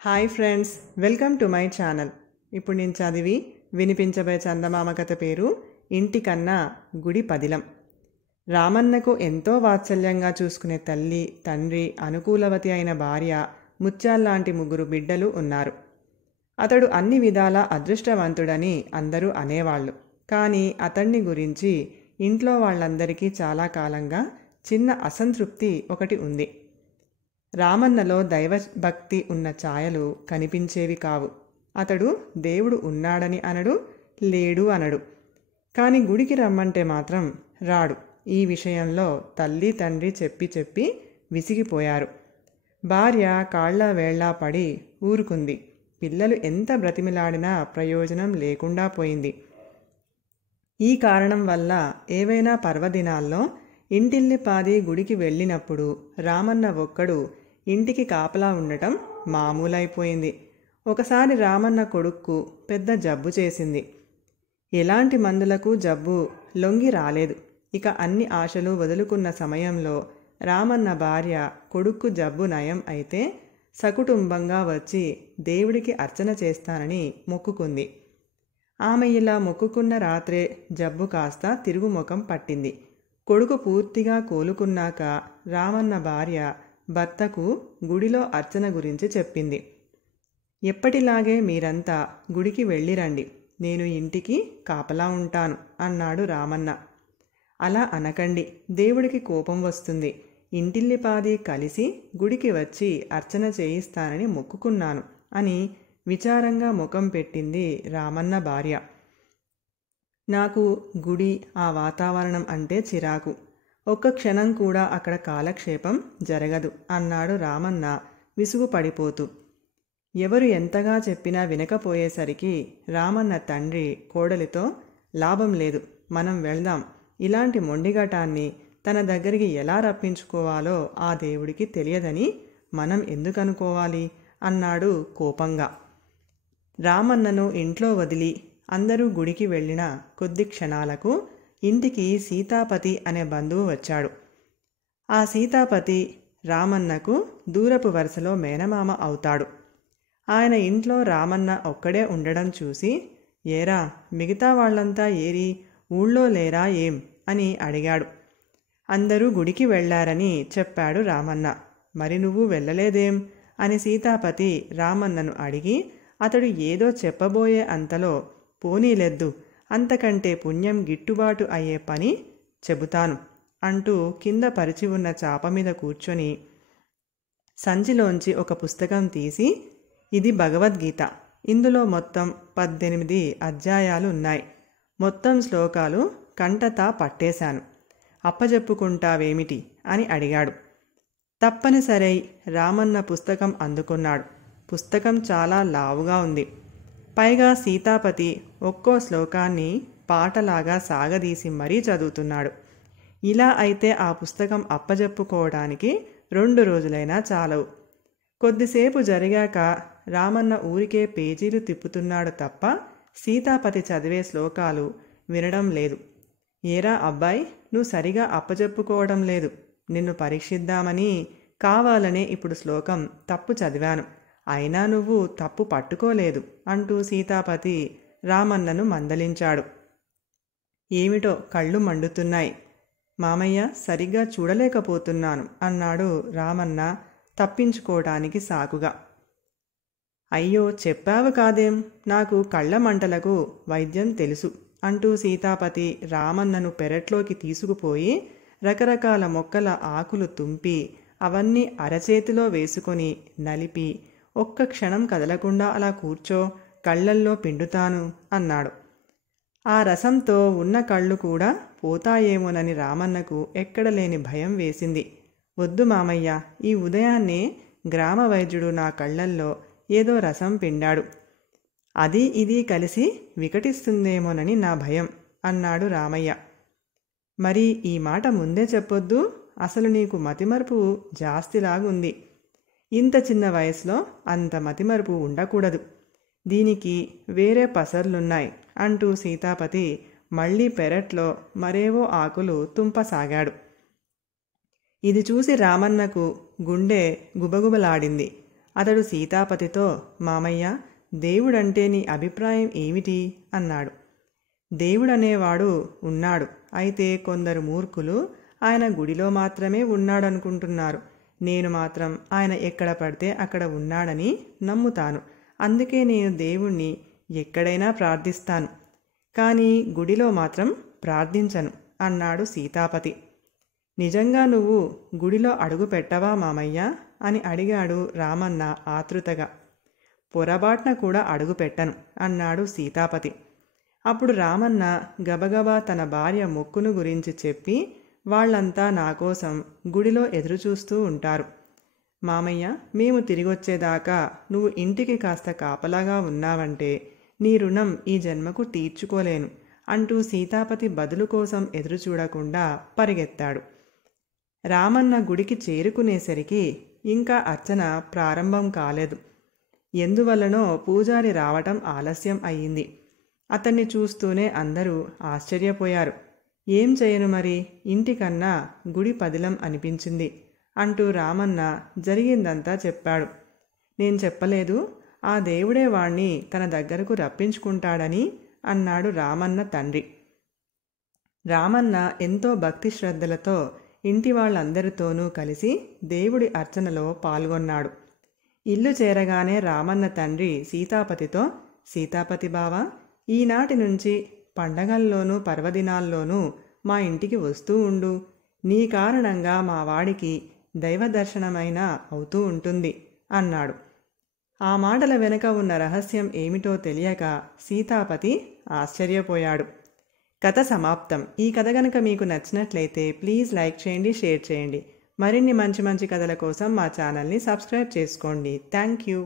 Hi friends, welcome to my channel. ఇప్పుడు నేను చదివి వినిపించబోయే చందమామ కథ పేరు ఇంటికన్నా గుడి పదిలం. రామన్నకు ఎంతో వాత్సల్యంగా చూసుకునే తల్లి, తండ్రి, అనుకూలవతి అయిన భార్య, ముత్యాల్లాంటి 3 బిడ్డలు ఉన్నారు. అతడు అన్ని విధాలా అదృష్టవంతుడని అందరూ అనేవాళ్ళు. కానీ అతన్ని గురించి ఇంట్లో వాళ్ళందరికీ చాలా కాలంగా చిన్న అసంతృప్తి ఒకటి ఉంది. రామన్నలో దైవభక్తి ఉన్న ఛాయలు కనిపించేవి కావు. అతడు దేవుడు ఉన్నాడని అనడు, లేడు అనడు. కానీ గుడికి రమ్మంటే మాత్రం రాడు. ఈ విషయంలో తల్లి తండ్రి చెప్పి చెప్పి విసిగిపోయారు. భార్య కాళ్ళ వేళ్ళ పడి ఊరుకుంది. పిల్లలు ఎంత బ్రతిమిలాడినా ప్రయోజనం లేకుండా పోయింది. ఈ కారణం వల్ల ఏవైనా పర్వదినాల్లో ఇంటిల్లిపాది గుడికి వెళ్ళినప్పుడు రామన్న ఒక్కడు ఇంటికి కాపలా ఉండటం మామూలైపోయింది. ఒకసారి రామన్న కొడుక్కు పెద్ద జబ్బు చేసింది. ఎలాంటి మందులకు జబ్బు లొంగి రాలేదు. ఇక అన్ని ఆశలు వదులుకున్న సమయంలో రామన్న భార్య కొడుక్కు జబ్బు నయం అయితే సకుటుంబంగా వచ్చి దేవుడికి అర్చన చేస్తానని మొక్కుకుంది. ఆమె ఇలా మొక్కుకున్న రాత్రే జబ్బు కాస్త తిరుగుముఖం పట్టింది. కొడుకు పూర్తిగా కోలుకున్నాక రామన్న భార్య భర్తకు గుడిలో అర్చన గురించి చెప్పింది. ఎప్పటిలాగే మీరంతా గుడికి వెళ్ళిరండి, నేను ఇంటికి కాపలా ఉంటాను అన్నాడు రామన్న. అలా అనకండి, దేవుడికి కోపం వస్తుంది. ఇంటిల్లిపాది కలిసి గుడికి వచ్చి అర్చన చేయిస్తానని మొక్కుకున్నాను అని విచారంగా ముఖం పెట్టింది రామన్న భార్య. నాకు గుడి, ఆ వాతావరణం అంటే చిరాకు. ఒక్క క్షణం కూడా అక్కడ కాలక్షేపం జరగదు అన్నాడు రామన్న విసుగు పడిపోతూ. ఎవరు ఎంతగా చెప్పినా వినకపోయేసరికి రామన్న తండ్రి కోడలితో లాభం లేదు, మనం వెళ్దాం. ఇలాంటి మొండిగటాన్ని తన దగ్గరికి ఎలా రప్పించుకోవాలో ఆ దేవుడికి తెలియదని మనం ఎందుకనుకోవాలి అన్నాడు కోపంగా. రామన్నను ఇంట్లో వదిలి అందరూ గుడికి వెళ్ళిన కొద్ది క్షణాలకు ఇంటికి సీతాపతి అనే బంధువు వచ్చాడు. ఆ సీతాపతి రామన్నకు దూరపు వరుసలో మేనమామ అవుతాడు. ఆయన ఇంట్లో రామన్న ఒక్కడే ఉండడం చూసి, ఏరా మిగతా వాళ్ళంతా ఏరి, ఊళ్ళో లేరా ఏం అని అడిగాడు. అందరూ గుడికి వెళ్లారని చెప్పాడు రామన్న. మరి నువ్వు వెళ్ళలేదేం అని సీతాపతి రామన్నను అడిగి, అతడు ఏదో చెప్పబోయే అంతలో, పోనీలెద్దు, అంతకంటే పుణ్యం గిట్టుబాటు అయ్యే పని చెబుతాను అంటూ కింద పరిచి ఉన్న చాప మీద కూర్చొని సంచిలోంచి ఒక పుస్తకం తీసి, ఇది భగవద్గీత, ఇందులో మొత్తం 18 అధ్యాయాలు ఉన్నాయి. మొత్తం శ్లోకాలు కంటతా పట్టేశాను, అప్పజెప్పుకుంటావేమిటి అని అడిగాడు. తప్పనిసరై రామన్న పుస్తకం అందుకున్నాడు. పుస్తకం చాలా లావుగా ఉంది. పైగా సీతాపతి ఒక్కో శ్లోకాన్ని పాటలాగా సాగదీసి మరీ చదువుతున్నాడు. ఇలా అయితే ఆ పుస్తకం అప్పజెప్పుకోవడానికి 2 రోజులైనా చాలవు. కొద్దిసేపు జరిగాక రామన్న ఊరికే పేజీలు తిప్పుతున్నాడు తప్ప సీతాపతి చదివే శ్లోకాలు వినడం లేదు. ఏరా అబ్బాయి, నువ్వు సరిగా అప్పజెప్పుకోవడం లేదు, నిన్ను పరీక్షిద్దామని కావాలనే ఇప్పుడు శ్లోకం తప్పు చదివాను, అయినా నువ్వు తప్పు పట్టుకోలేదు అంటూ సీతాపతి రామన్నను మందలించాడు. ఏమిటో కళ్ళు మండుతున్నాయి మామయ్య, సరిగ్గా చూడలేకపోతున్నాను అన్నాడు రామన్న తప్పించుకోవడానికి సాకుగా. అయ్యో చెప్పావు కాదేం, నాకు కళ్ళ మంటలకు వైద్యం తెలుసు అంటూ సీతాపతి రామన్నను పెరట్లోకి తీసుకుపోయి రకరకాల మొక్కల ఆకులు తుంపి అవన్నీ అరచేతిలో వేసుకొని నలిపి, ఒక్క క్షణం కదలకుండా అలా కూర్చో, కళ్ళల్లో పిండుతాను అన్నాడు. ఆ రసంతో ఉన్న కళ్ళు కూడా పోతాయేమోనని రామన్నకు ఎక్కడలేని భయం వేసింది. వద్దు మామయ్య, ఈ ఉదయాన్నే గ్రామ వైద్యుడు నా కళ్ళల్లో ఏదో రసం పిండాడు, అది ఇది కలిసి వికటిస్తుందేమోనని నా భయం అన్నాడు రామయ్య. మరి ఈ మాట ముందే చెప్పొద్దు, అసలు నీకు మతిమరుపు జాస్తిలాగుంది. ఇంత చిన్న వయసులో అంత మతిమరుపు ఉండకూడదు, దీనికి వేరే పసర్లున్నాయి అంటూ సీతాపతి మళ్లీ పెరట్లో మరేవో ఆకులు తుంపసాగాడు. ఇది చూసి రామన్నకు గుండె గుబగుబలాడింది. అతడు సీతాపతితో, మామయ్య, దేవుడంటే నీ అభిప్రాయం ఏమిటి అన్నాడు. దేవుడనేవాడు ఉన్నాడు. అయితే కొందరు మూర్ఖులు ఆయన గుడిలో మాత్రమే ఉన్నాడనుకుంటున్నారు. నేను మాత్రం ఆయన ఎక్కడ పడితే అక్కడ ఉన్నాడని నమ్ముతాను. అందుకే నేను దేవుణ్ణి ఎక్కడైనా ప్రార్థిస్తాను, కానీ గుడిలో మాత్రం ప్రార్థించను అన్నాడు సీతాపతి. నిజంగా నువ్వు గుడిలో అడుగు పెట్టవా మామయ్య అని అడిగాడు రామన్న ఆతృతగా. పొరబాట్న కూడా అడుగు పెట్టను అన్నాడు సీతాపతి. అప్పుడు రామన్న గబగబా తన భార్య మొక్కును గురించి చెప్పి, వాళ్ళంతా నా కోసం గుడిలో ఎదురుచూస్తూ ఉంటారు. మామయ్య, మేము తిరిగొచ్చేదాకా నువ్వు ఇంటికి కాస్త కాపలాగా ఉన్నావంటే నీ రుణం ఈ జన్మకు తీర్చుకోలేను అంటూ సీతాపతి బదులు కోసం ఎదురుచూడకుండా పరిగెత్తాడు. రామన్న గుడికి చేరుకునేసరికి ఇంకా అర్చన ప్రారంభం కాలేదు. ఎందువల్లనో పూజారి రావటం ఆలస్యం అయ్యింది. అతన్ని చూస్తూనే అందరూ ఆశ్చర్యపోయారు. ఏం చేయను మరి, ఇంటికన్నా గుడి పదిలం అనిపించింది అంటూ రామన్న జరిగిందంతా చెప్పాడు. నేను చెప్పలేదు, ఆ దేవుడే వాణ్ణి తన దగ్గరకు రప్పించుకుంటాడని అన్నాడు రామన్న తండ్రి. రామన్న ఎంతో భక్తి శ్రద్ధలతో ఇంటి వాళ్ళందరితోనూ కలిసి దేవుడి అర్చనలో పాల్గొన్నాడు. ఇల్లు చేరగానే రామన్న తండ్రి సీతాపతితో, సీతాపతి బావా, ఈనాటి నుంచి పండగల్లోనూ పర్వదినాల్లోనూ మా ఇంటికి వస్తూ ఉండు. నీ కారణంగా మా వాడికి దైవ దర్శనమైనా అవుతూ ఉంటుంది అన్నాడు. ఆ మాటల వెనుక ఉన్న రహస్యం ఏమిటో తెలియక సీతాపతి ఆశ్చర్యపోయాడు. కథ సమాప్తం. ఈ కథ గనక మీకు నచ్చినట్లయితే ప్లీజ్ లైక్ చేయండి, షేర్ చేయండి. మరిన్ని మంచి మంచి కథల కోసం మా ఛానల్ని సబ్స్క్రైబ్ చేసుకోండి. Thank you.